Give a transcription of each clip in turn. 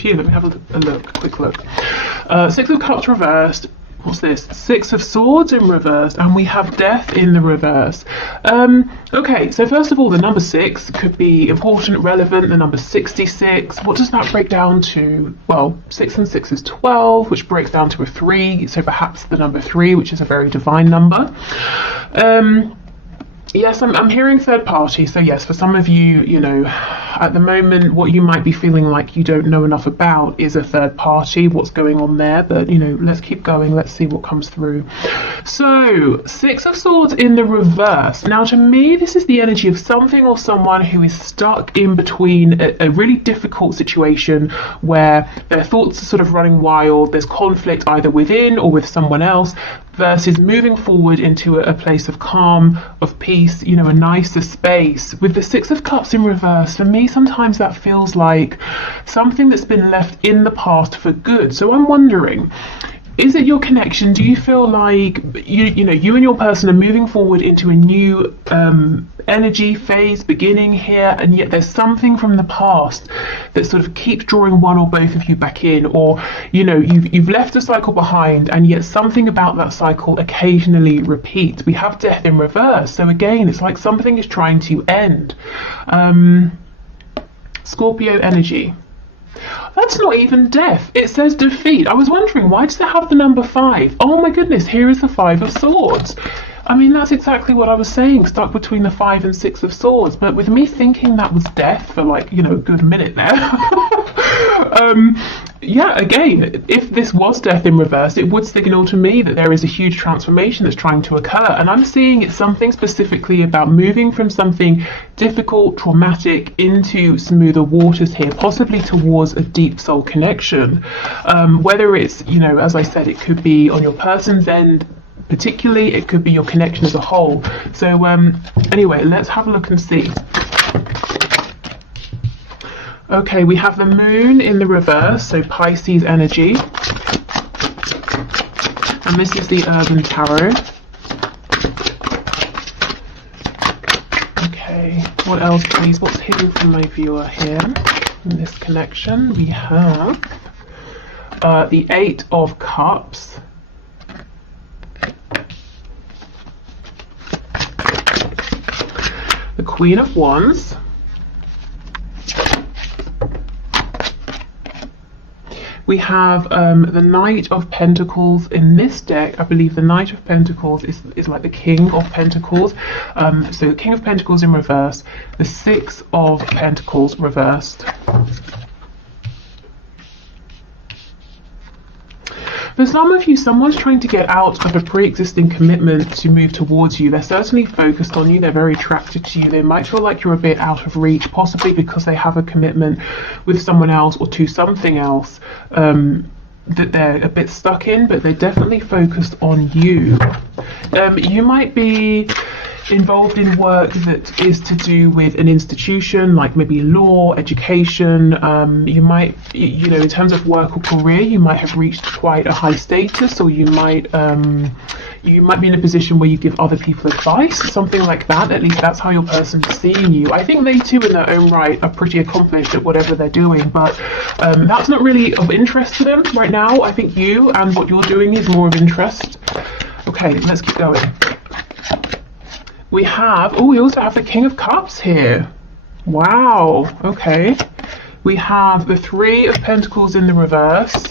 few. Let me have a quick look. Six of Cups reversed. What's this? Six of Swords in reverse, and we have Death in the reverse. Okay, so first of all, the number 6 could be important, relevant. The number 66, what does that break down to? Well, 6 and 6 is 12, which breaks down to a 3, so perhaps the number 3, which is a very divine number. Yes, I'm hearing third party. So yes, for some of you, you know, at the moment, what you might be feeling like you don't know enough about is a third party, what's going on there. But, you know, let's keep going. Let's see what comes through. So, Six of Swords in the reverse. Now, to me, this is the energy of something or someone who is stuck in between a really difficult situation where their thoughts are sort of running wild. There's conflict either within or with someone else, versus moving forward into a place of calm, of peace, you know, a nicer space. With the Six of Cups in reverse, for me, sometimes that feels like something that's been left in the past for good. So I'm wondering, is it your connection? Do you feel like you know you and your person are moving forward into a new energy phase beginning here, and yet there's something from the past that sort of keeps drawing one or both of you back in, or you know you've left a cycle behind, and yet something about that cycle occasionally repeats. We have Death in reverse, so again it's like something is trying to end. Scorpio energy. That's not even death. It says defeat. I was wondering, why does it have the number 5? Oh my goodness, here is the 5 of Swords. I mean, that's exactly what I was saying, stuck between the 5 and 6 of Swords. But with me thinking that was death for like, you know, a good minute there. Yeah, again, if this was Death in reverse, it would signal to me that there is a huge transformation that's trying to occur. And I'm seeing it's something specifically about moving from something difficult, traumatic, into smoother waters here, possibly towards a deep soul connection. Whether it's, you know, as I said, it could be on your person's end, particularly, it could be your connection as a whole. So anyway, let's have a look and see. Okay, we have the Moon in the reverse, so Pisces energy. And this is the Urban Tarot. Okay, what else please? What's hidden from my viewer here in this connection? We have the 8 of Cups. The Queen of Wands. We have the Knight of Pentacles in this deck. I believe the Knight of Pentacles is like the King of Pentacles. So the King of Pentacles in reverse, the 6 of Pentacles reversed. For some of you, someone's trying to get out of a pre-existing commitment to move towards you. They're certainly focused on you. They're very attracted to you. They might feel like you're a bit out of reach, possibly because they have a commitment with someone else or to something else that they're a bit stuck in, but they're definitely focused on you. You might be involved in work that is to do with an institution, like maybe law, education. You might, you know, in terms of work or career, you might have reached quite a high status, or you might be in a position where you give other people advice, something like that. At least that's how your person is seeing you. I think they too in their own right are pretty accomplished at whatever they're doing, but that's not really of interest to them right now. I think you and what you're doing is more of interest. Okay, let's keep going. We also have the King of Cups here. Wow, okay. We have the 3 of Pentacles in the reverse,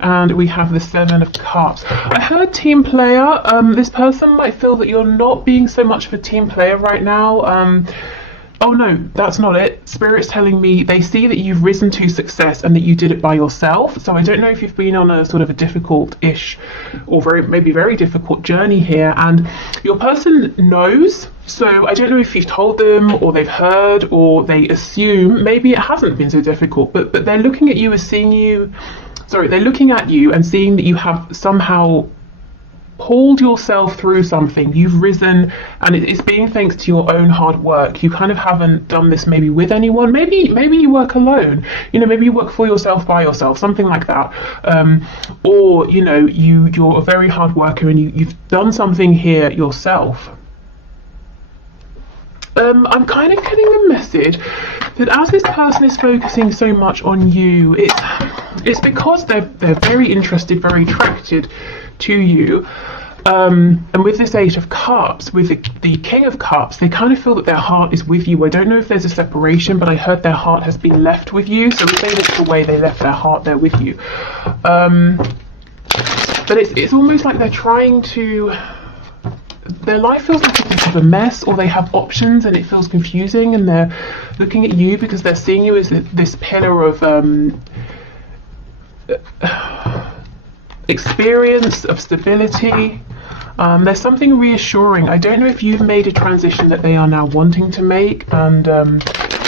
and we have the 7 of Cups. I heard team player. This person might feel that you're not being so much of a team player right now. Oh no, that's not it. Spirit's telling me they see that you've risen to success and that you did it by yourself. So I don't know if you've been on a sort of a difficult-ish or maybe very difficult journey here, and your person knows. So I don't know if you've told them, or they've heard, or they assume maybe it hasn't been so difficult, but they're looking at you as seeing you. Sorry, they're looking at you and seeing that you have somehow pulled yourself through something. You've risen, and it's being thanks to your own hard work. You kind of haven't done this maybe with anyone. Maybe you work alone. You know, maybe you work for yourself, by yourself, something like that. Or you know, you're a very hard worker and you've done something here yourself. I'm kind of getting a message that as this person is focusing so much on you, it's because they're very interested, very attracted to you. And with this Eight of Cups, with the King of Cups, they kind of feel that their heart is with you. I don't know if there's a separation, but I heard their heart has been left with you. So if they looked away, they left their heart there with you. But it's almost like they're trying to... Their life feels like a bit of a mess, or they have options and it feels confusing, and they're looking at you because they're seeing you as this pillar of experience, of stability. There's something reassuring. I don't know if you've made a transition that they are now wanting to make, and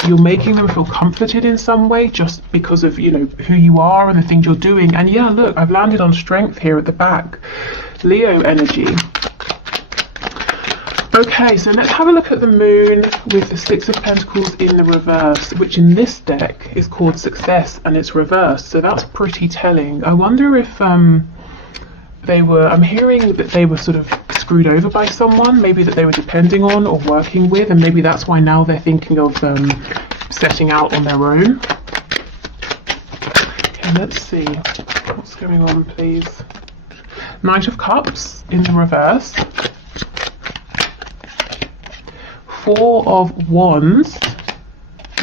you're making them feel comforted in some way just because of, you know, who you are and the things you're doing. And yeah, look, I've landed on strength here at the back. Leo energy. Okay, so let's have a look at the moon with the Six of Pentacles in the reverse, which in this deck is called Success, and it's reversed. So that's pretty telling. I wonder if they were, I'm hearing that they were sort of screwed over by someone, maybe that they were depending on or working with, and maybe that's why now they're thinking of setting out on their own. Okay, let's see. What's going on, please? Knight of Cups in the reverse. Four of Wands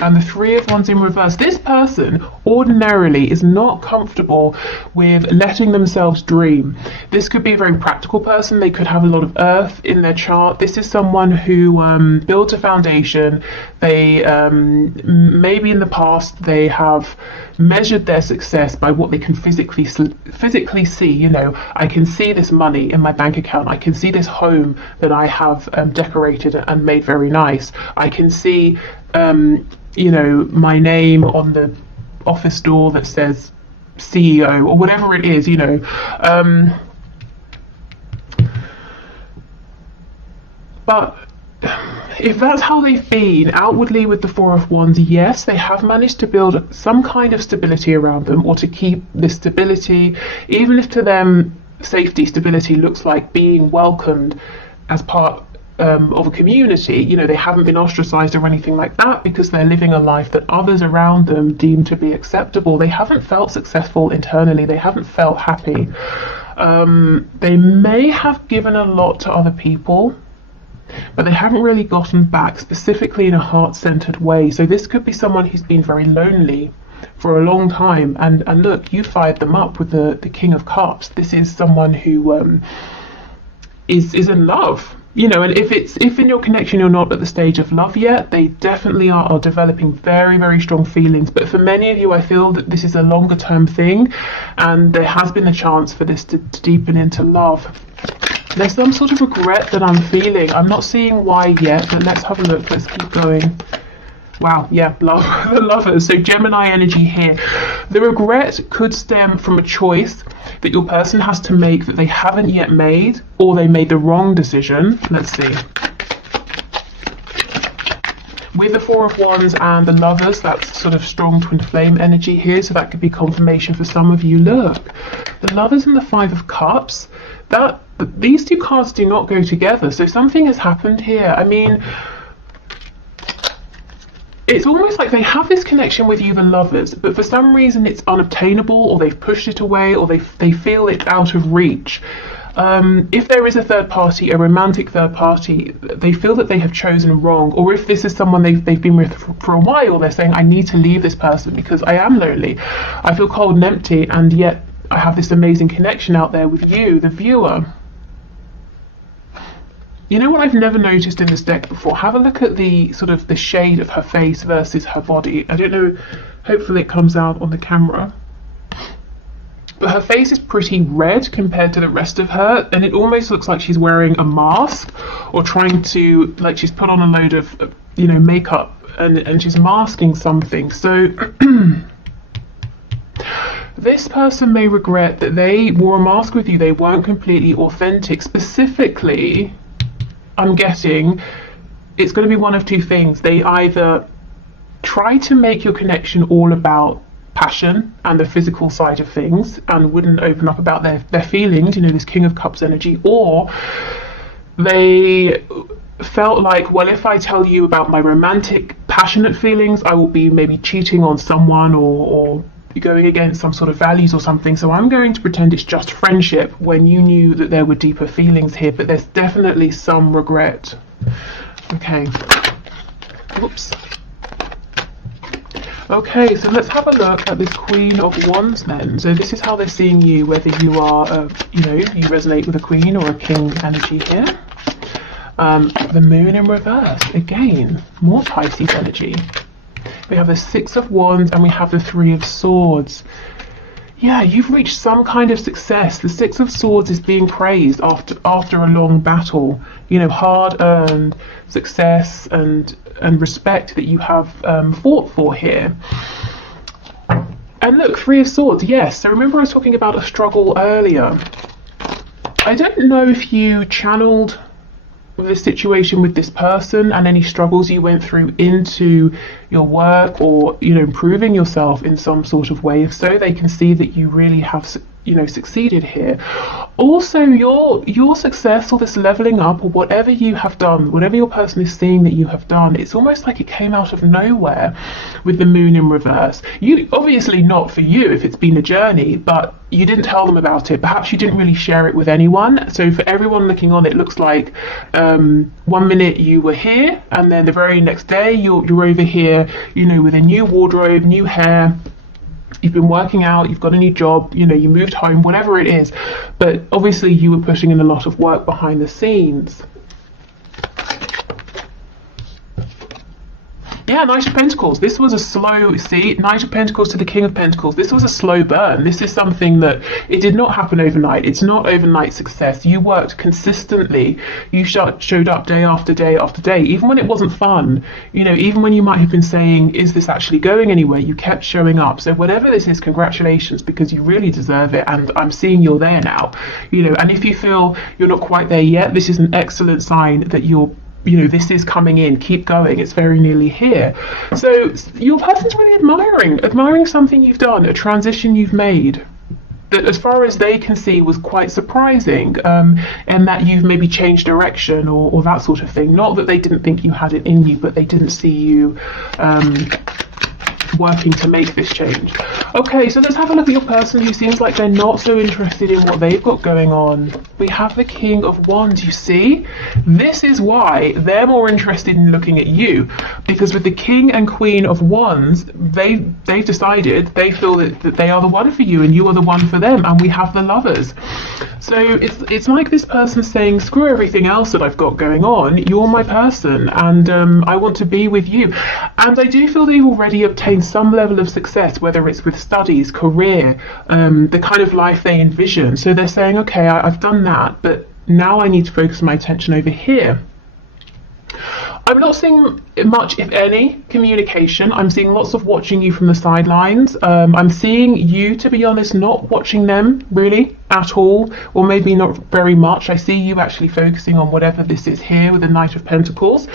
and the Three of Wands in reverse. This person ordinarily is not comfortable with letting themselves dream. This could be a very practical person. They could have a lot of earth in their chart. This is someone who builds a foundation. They maybe in the past they have measured their success by what they can physically see. You know, I can see this money in my bank account. I can see this home that I have decorated and made very nice. I can see you know, my name on the office door that says CEO or whatever it is, you know. But if that's how they've been outwardly with the Four of Wands, yes, they have managed to build some kind of stability around them, or to keep this stability, even if to them safety, stability looks like being welcomed as part of a community. You know, they haven't been ostracized or anything like that because they're living a life that others around them deem to be acceptable. They haven't felt successful internally. They haven't felt happy. They may have given a lot to other people, but they haven't really gotten back, specifically in a heart-centered way. So this could be someone who's been very lonely for a long time, and look, you fired them up with the King of Cups. This is someone who is in love, you know, and if in your connection you're not at the stage of love yet, they definitely are developing very, very strong feelings. But for many of you, I feel that this is a longer term thing, and there has been a chance for this to deepen into love. There's some sort of regret that I'm feeling. I'm not seeing why yet, but let's have a look. Let's keep going. Wow, yeah, love, the Lovers. So Gemini energy here. The regret could stem from a choice that your person has to make that they haven't yet made, or they made the wrong decision. Let's see. With the Four of Wands and the Lovers, that's sort of strong twin flame energy here, so that could be confirmation for some of you. Look, the Lovers and the Five of Cups, these two cards do not go together, so something has happened here. I mean, it's almost like they have this connection with you, the Lovers, but for some reason it's unobtainable, or they've pushed it away, or they feel it's out of reach. If there is a third party, a romantic third party, they feel that they have chosen wrong. Or if this is someone they've been with for a while, they're saying, I need to leave this person because I am lonely. I feel cold and empty, and yet I have this amazing connection out there with you, the viewer. You know what I've never noticed in this deck before? Have a look at the sort of the shade of her face versus her body. I don't know, hopefully it comes out on the camera. But her face is pretty red compared to the rest of her, and it almost looks like she's wearing a mask, or trying to, like she's put on a load of, you know, makeup, and she's masking something. So this person may regret that they wore a mask with you. They weren't completely authentic. Specifically, I'm getting it's going to be one of two things. They either try to make your connection all about passion and the physical side of things and wouldn't open up about their feelings, you know, this King of Cups energy, or they felt like, well, if I tell you about my romantic passionate feelings. I will be maybe cheating on someone or going against some sort of values or something. So I'm going to pretend it's just friendship when you knew that there were deeper feelings here, but there's definitely some regret. Okay. Whoops. Okay, so let's have a look at this Queen of Wands then. So this is how they're seeing you, whether you are, you know, you resonate with a Queen or a King energy here. The Moon in reverse, again, more Pisces energy. We have the Six of Wands and we have the Three of Swords. Yeah, you've reached some kind of success. The Six of Swords is being praised after a long battle. You know, hard-earned success and respect that you have fought for here. And look, Three of Swords, yes. So remember I was talking about a struggle earlier. I don't know if you channeled the situation with this person and any struggles you went through into your work, or, you know, improving yourself in some sort of way. If so, they can see that you really have, you know, succeeded here. Also, your success or this leveling up or whatever you have done, whatever your person is seeing that you have done, it's almost like it came out of nowhere with the Moon in reverse. You obviously, not for you if it's been a journey, but you didn't tell them about it. Perhaps you didn't really share it with anyone. So for everyone looking on, it looks like 1 minute you were here and then the very next day you're over here, you know, with a new wardrobe, new hair. You've been working out, you've got a new job, you know, you moved home, whatever it is. But obviously you were putting in a lot of work behind the scenes. Yeah, Knight of Pentacles. This was a slow, see, Knight of Pentacles to the King of Pentacles. This was a slow burn. This is something that it did not happen overnight. It's not overnight success. You worked consistently. You showed up day after day after day, even when it wasn't fun. You know, even when you might have been saying, is this actually going anywhere? You kept showing up. So whatever this is, congratulations, because you really deserve it. And I'm seeing you're there now. You know, and if you feel you're not quite there yet, this is an excellent sign that you know, this is coming in. Keep going. It's very nearly here. So your person's really admiring something you've done, a transition you've made, that as far as they can see was quite surprising, and that you've maybe changed direction or that sort of thing. Not that they didn't think you had it in you, but they didn't see you working to make this change. Okay, so let's have a look at your person who seems like they're not so interested in what they've got going on. We have the King of Wands, you see? This is why they're more interested in looking at you, because with the King and Queen of Wands, they've decided, they feel that they are the one for you and you are the one for them, and we have the Lovers. So it's like this person saying, screw everything else that I've got going on, you're my person, and I want to be with you. And I do feel they've already obtained some level of success, whether it's with studies, career, the kind of life they envision. So they're saying, okay, I've done that, but now I need to focus my attention over here. I'm not seeing much, if any, communication. I'm seeing lots of watching you from the sidelines. I'm seeing you, to be honest, not watching them really at all, or maybe not very much. I see you actually focusing on whatever this is here with the Knight of Pentacles.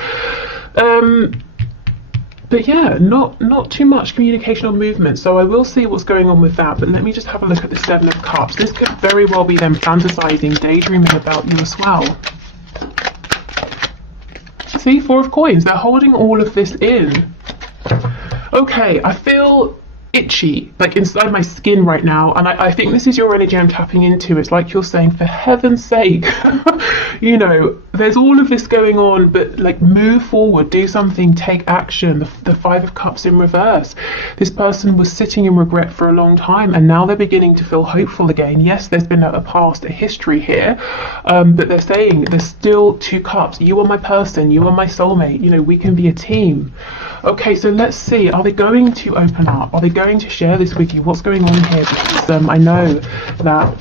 But yeah, not too much communication or movement, so I will see what's going on with that. But let me just have a look at the Seven of Cups. This could very well be them fantasizing, daydreaming about you as well. See, Four of Coins, they're holding all of this in. Okay, I feel itchy, like inside my skin right now, and I think this is your energy I'm tapping into. It's like you're saying, for heaven's sake, you know, there's all of this going on, but like, move forward, do something, take action. The Five of Cups in reverse. This person was sitting in regret for a long time, and now they're beginning to feel hopeful again. Yes, there's been a past, a history here, but they're saying there's still two cups. You are my person, you are my soulmate, you know, we can be a team. Okay, so let's see, are they going to open up? Are they going to share this with you? What's going on here? Because I know that,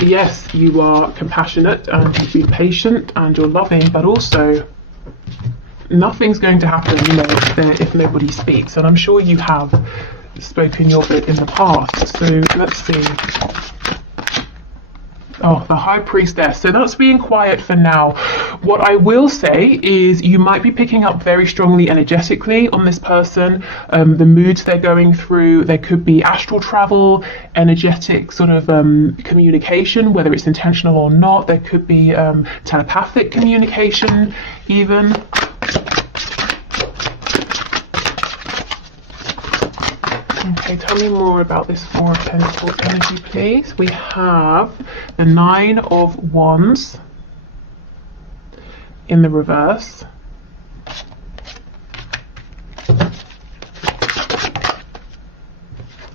yes, you are compassionate and you've been patient and you're loving, but also nothing's going to happen, you know, if nobody speaks. And I'm sure you have spoken your bit in the past. So let's see. Oh, the High Priestess. So that's being quiet for now. What I will say is you might be picking up very strongly energetically on this person, the moods they're going through. There could be astral travel, energetic sort of communication, whether it's intentional or not. There could be telepathic communication even. Okay, tell me more about this Four of Pentacles energy, please. We have the Nine of Wands in the reverse.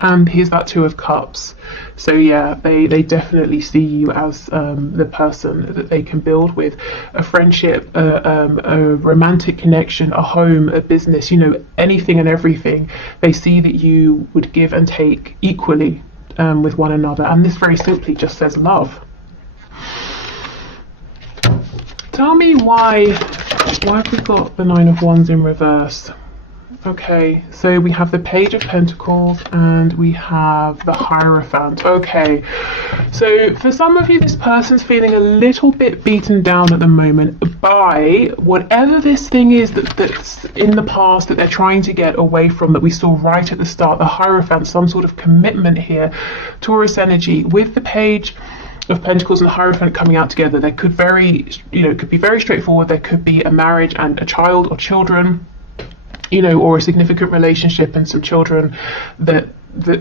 And here's that Two of Cups. So yeah, they definitely see you as the person that they can build with a friendship, a romantic connection, a home, a business, you know, anything and everything. They see that you would give and take equally with one another. And this very simply just says love. Tell me why have we got the Nine of Wands in reverse? Okay, so we have the Page of Pentacles and we have the Hierophant. Okay, so for some of you, this person's feeling a little bit beaten down at the moment by whatever this thing is that's in the past that they're trying to get away from, that we saw right at the start, the Hierophant, some sort of commitment here, Taurus energy. With the Page of Pentacles and the Hierophant coming out together, there could could be very straightforward. There could be a marriage and a child or children, you know, or a significant relationship and some children that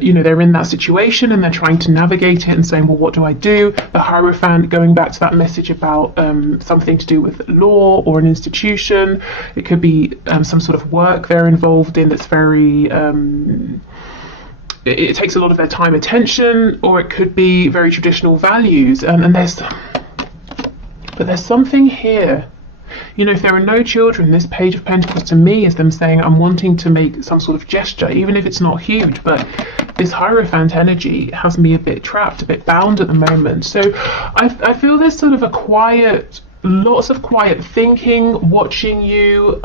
you know, they're in that situation and they're trying to navigate it and saying, well, what do I do? The Hierophant, going back to that message about something to do with law or an institution. It could be some sort of work they're involved in that's very it takes a lot of their time, attention, or it could be very traditional values. And there's something here. You know, if there are no children, this Page of Pentacles to me is them saying, I'm wanting to make some sort of gesture, even if it's not huge. But this Hierophant energy has me a bit trapped, a bit bound at the moment. So I feel there's sort of lots of quiet thinking, watching you,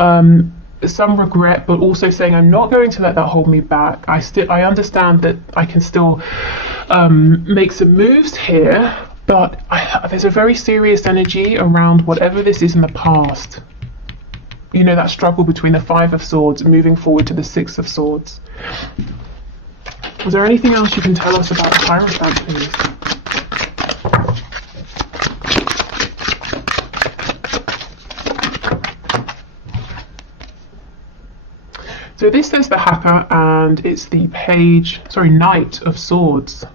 some regret, but also saying, I'm not going to let that hold me back. I understand that I can still make some moves here. But there's a very serious energy around whatever this is in the past. You know, that struggle between the Five of Swords and moving forward to the Six of Swords. Is there anything else you can tell us about the Hierophant, please? So this says the Hacker, and it's the Knight of Swords.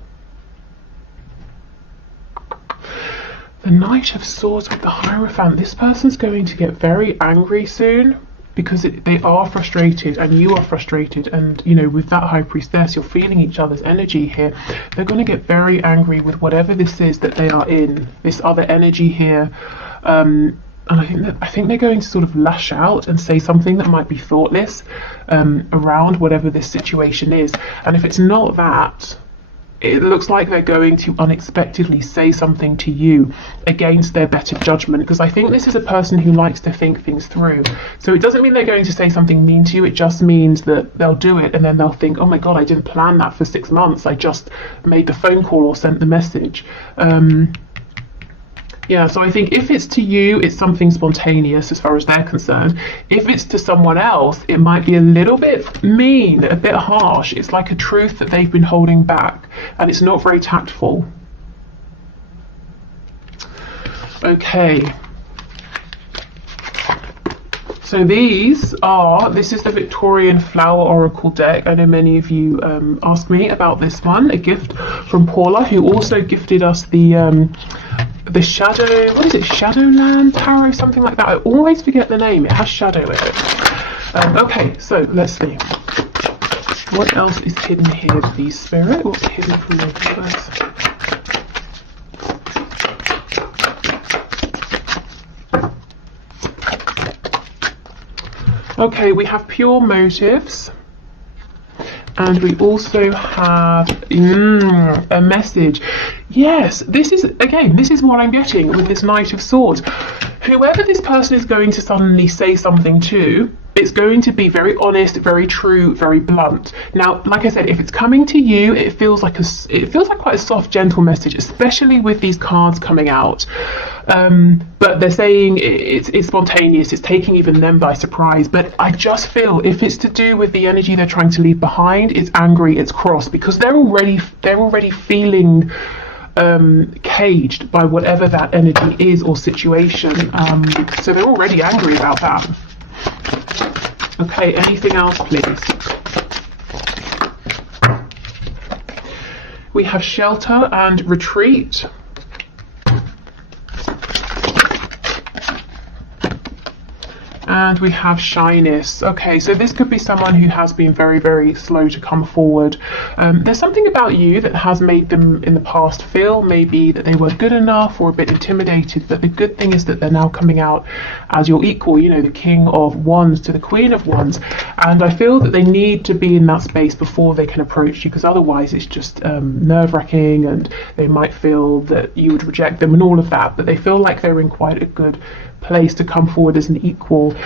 The Knight of Swords with the Hierophant. This person's going to get very angry soon because they are frustrated and you are frustrated, and you know, with that High Priestess, you're feeling each other's energy here. They're going to get very angry with whatever this is that they are in, this other energy here, and I think they're going to sort of lash out and say something that might be thoughtless around whatever this situation is. And if it's not that, it looks like they're going to unexpectedly say something to you against their better judgment, because I think this is a person who likes to think things through. So it doesn't mean they're going to say something mean to you, it just means that they'll do it and then they'll think, oh my god, I didn't plan that for 6 months, I just made the phone call or sent the message. Yeah, so I think if it's to you, it's something spontaneous as far as they're concerned. If it's to someone else, it might be a little bit mean, a bit harsh. It's like a truth that they've been holding back, and it's not very tactful. Okay. So this is the Victorian Flower Oracle deck. I know many of you asked me about this one, a gift from Paula, who also gifted us the Shadow, what is it, Shadowland Tarot, something like that. I always forget the name, it has shadow in it. Okay, so let's see. What else is hidden here, please, Spirit? What's hidden from the universe? Okay, we have pure motives. And we also have a message. Yes, this is what I'm getting with this Knight of Swords. Whoever this person is going to suddenly say something to, it's going to be very honest, very true, very blunt. Now, like I said, if it's coming to you, it feels like quite a soft, gentle message, especially with these cards coming out. But they're saying it's spontaneous, it's taking even them by surprise. But I just feel if it's to do with the energy they're trying to leave behind, it's angry, it's cross, because they're already feeling caged by whatever that energy is or situation. So they're already angry about that. Okay, anything else, please? We have shelter and retreat. And we have shyness. Okay, so this could be someone who has been very, very slow to come forward. There's something about you that has made them in the past feel maybe that they weren't good enough or a bit intimidated, but the good thing is that they're now coming out as your equal, you know, the King of Wands to the Queen of Wands. And I feel that they need to be in that space before they can approach you, because otherwise it's just nerve-wracking, and they might feel that you would reject them and all of that, but they feel like they're in quite a good place to come forward as an equal.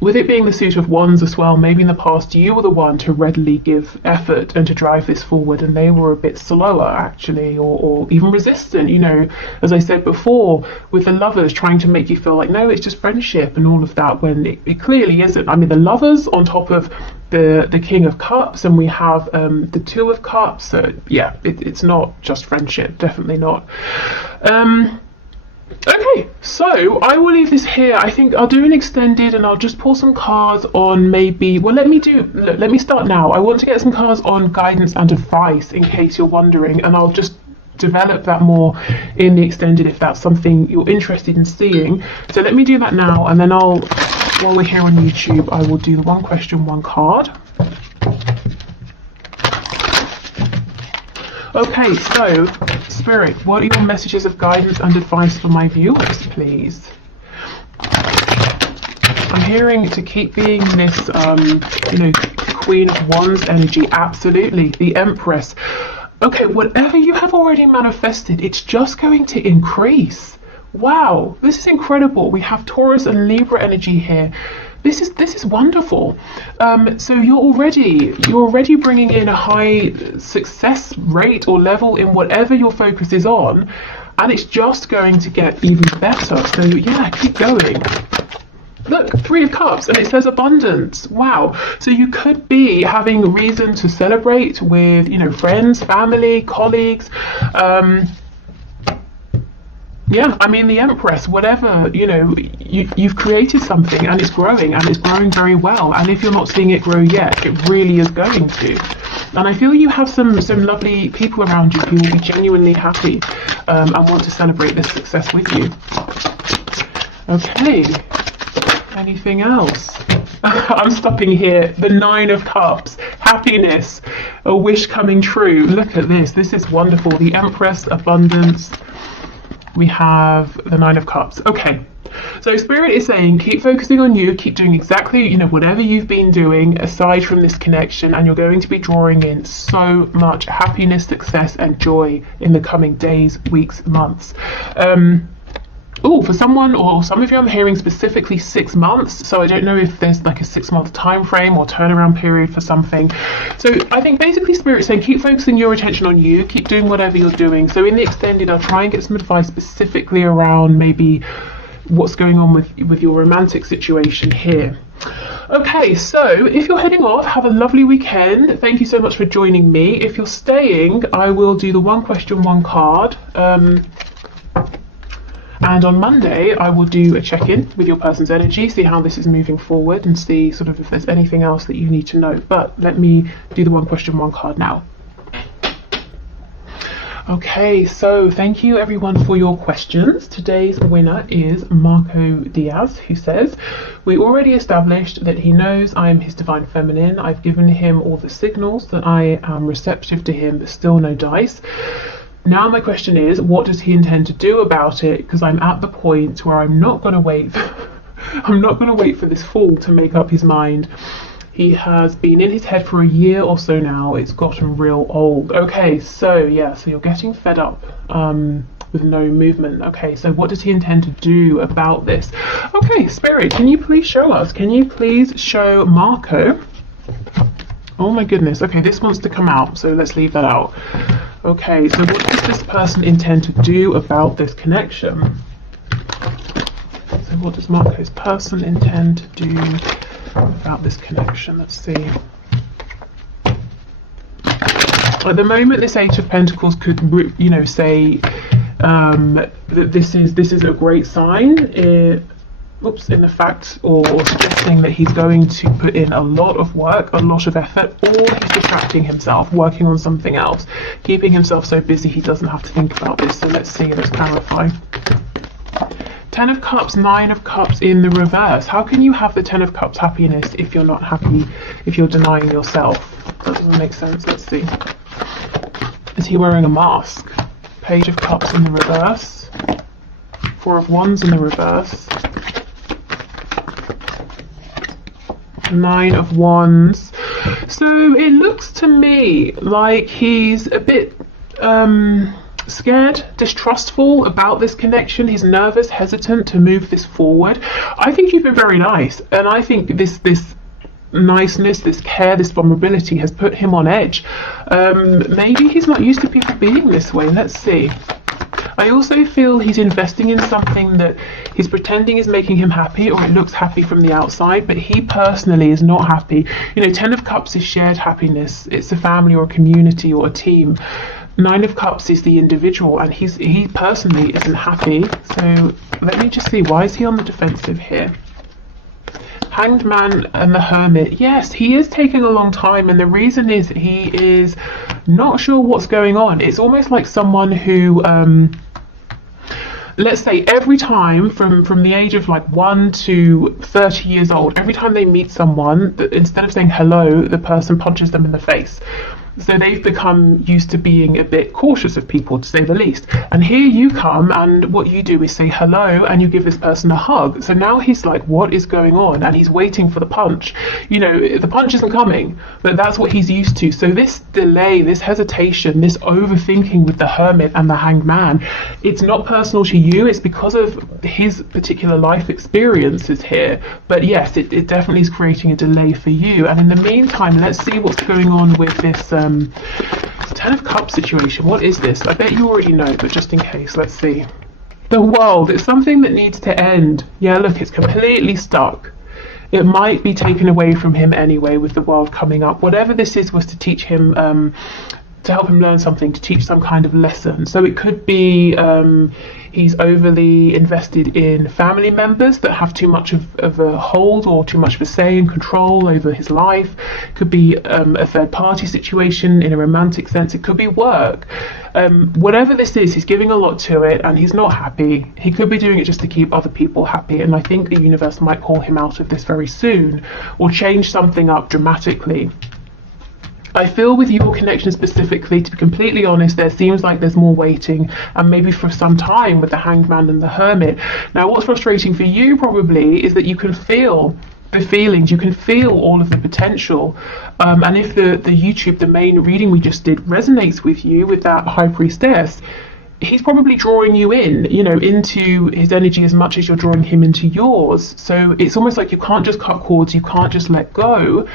With it being the suit of wands as well, maybe in the past you were the one to readily give effort and to drive this forward, and they were a bit slower actually, or even resistant, you know, as I said before, with the Lovers trying to make you feel like, no, it's just friendship and all of that, when it clearly isn't. I mean, the Lovers on top of the King of Cups, and we have the Two of Cups, so yeah, it's not just friendship, definitely not. Okay, so I will leave this here. I think I'll do an extended, and I'll just pull some cards on maybe, well, let me start now. I want to get some cards on guidance and advice in case you're wondering, and I'll just develop that more in the extended if that's something you're interested in seeing. So let me do that now, and then while we're here on YouTube, I will do the one question, one card. Okay, so Spirit, what are your messages of guidance and advice for my viewers, please? I'm hearing to keep being this, you know, Queen of Wands energy. Absolutely, the Empress. Okay, whatever you have already manifested, it's just going to increase. Wow, this is incredible. We have Taurus and Libra energy here. This is wonderful. So you're already bringing in a high success rate or level in whatever your focus is on, and it's just going to get even better. So yeah, keep going. Look, Three of Cups, and it says abundance. Wow. So you could be having reason to celebrate with, you know, friends, family, colleagues. Yeah, I mean, the Empress, whatever, you know, you've created something, and it's growing very well. And if you're not seeing it grow yet, it really is going to. And I feel you have some lovely people around you who will be genuinely happy and want to celebrate this success with you. Okay, anything else? I'm stopping here. The Nine of Cups, happiness, a wish coming true. Look at this. This is wonderful. The Empress, abundance. We have the Nine of Cups. Okay, so Spirit is saying keep focusing on you, keep doing exactly, you know, whatever you've been doing aside from this connection, and you're going to be drawing in so much happiness, success and joy in the coming days, weeks, months. Oh, for someone or some of you, I'm hearing specifically 6 months. So I don't know if there's like a 6-month time frame or turnaround period for something. So I think basically Spirit saying keep focusing your attention on you, keep doing whatever you're doing. So in the extended, I'll try and get some advice specifically around maybe what's going on with your romantic situation here. Okay, so if you're heading off, have a lovely weekend. Thank you so much for joining me. If you're staying, I will do the one question, one card. And on Monday, I will do a check-in with your person's energy, see how this is moving forward, and see sort of if there's anything else that you need to know. But let me do the one question, one card now. Okay, so thank you everyone for your questions. Today's winner is Marco Diaz, who says, we already established that he knows I am his divine feminine. I've given him all the signals that I am receptive to him, but still no dice. Now my question is, what does he intend to do about it? Because I'm at the point where I'm not going to wait. I'm not going to wait for this fool to make up his mind. He has been in his head for a year or so now. It's gotten real old. Okay, so yeah, so you're getting fed up with no movement. Okay, so what does he intend to do about this? Okay, Spirit, can you please show us? Can you please show Marco? Oh my goodness. Okay, this wants to come out, so let's leave that out. Okay, so what does this person intend to do about this connection? So what does Marco's person intend to do about this connection? Let's see. At the moment, this Eight of Pentacles could, you know, say that this is a great sign. in the fact or suggesting that he's going to put in a lot of work, a lot of effort, or he's distracting himself, working on something else, keeping himself so busy he doesn't have to think about this. So let's see, let's clarify. 10 of Cups, 9 of Cups in the reverse. How can you have the 10 of Cups happiness if you're not happy, if you're denying yourself? That doesn't make sense. Let's see. Is he wearing a mask? Page of Cups in the reverse. 4 of Wands in the reverse. 9 of Wands. So it looks to me like he's a bit scared, distrustful about this connection. He's nervous, hesitant to move this forward. I think you've been very nice, and I think this niceness, this care, this vulnerability has put him on edge. Maybe he's not used to people being this way. Let's see. I also feel he's investing in something that he's pretending is making him happy, or it looks happy from the outside, but he personally is not happy. You know, 10 of Cups is shared happiness. It's a family or a community or a team. 9 of Cups is the individual, and he personally isn't happy. So let me just see, why is he on the defensive here? Hanged Man and the Hermit. Yes, he is taking a long time, and the reason is he is not sure what's going on. It's almost like someone who let's say every time from the age of like 1 to 30 years old, every time they meet someone, instead of saying hello, the person punches them in the face. So they've become used to being a bit cautious of people, to say the least. And here you come, and what you do is say hello, and you give this person a hug. So now he's like, what is going on? And he's waiting for the punch. You know, the punch isn't coming, but that's what he's used to. So this delay, this hesitation, this overthinking with the Hermit and the Hanged Man, it's not personal to you. It's because of his particular life experiences here. But yes, it definitely is creating a delay for you. And in the meantime, let's see what's going on with this 10 of Cups situation. What is this? I bet you already know, but just in case, let's see. The World. It's something that needs to end. Yeah, look, it's completely stuck. It might be taken away from him anyway with the World coming up. Whatever this is was to teach him, to help him learn something, to teach some kind of lesson. So it could be he's overly invested in family members that have too much of a hold or too much of a say and control over his life. It could be a third party situation in a romantic sense. It could be work. Whatever this is, he's giving a lot to it, and he's not happy. He could be doing it just to keep other people happy, and I think the universe might call him out of this very soon, or change something up dramatically. I feel with your connection specifically, to be completely honest, there seems like there's more waiting, and maybe for some time with the Hanged Man and the Hermit. Now, what's frustrating for you probably is that you can feel the feelings, you can feel all of the potential, and if the main reading we just did resonates with you, with that High Priestess, he's probably drawing you in, you know, into his energy as much as you're drawing him into yours. So it's almost like you can't just cut cords, you can't just let go,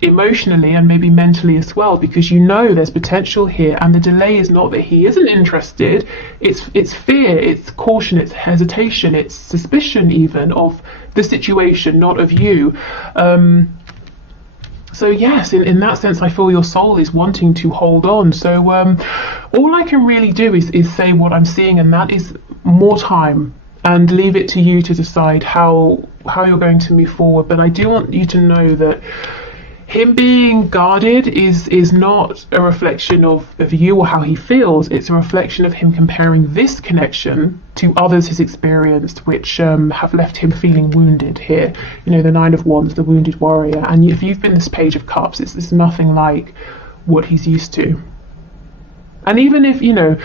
emotionally and maybe mentally as well, because you know there's potential here, and the delay is not that he isn't interested, it's fear, it's caution, it's hesitation, it's suspicion even of the situation, not of you. So yes, in that sense, I feel your soul is wanting to hold on. So all I can really do is say what I'm seeing, and that is more time, and leave it to you to decide how you're going to move forward. But I do want you to know that him being guarded is not a reflection of you or how he feels. It's a reflection of him comparing this connection to others he's experienced, which have left him feeling wounded here. You know, the 9 of Wands, the wounded warrior. And if you've been this Page of Cups, it's nothing like what he's used to. And even if, you know,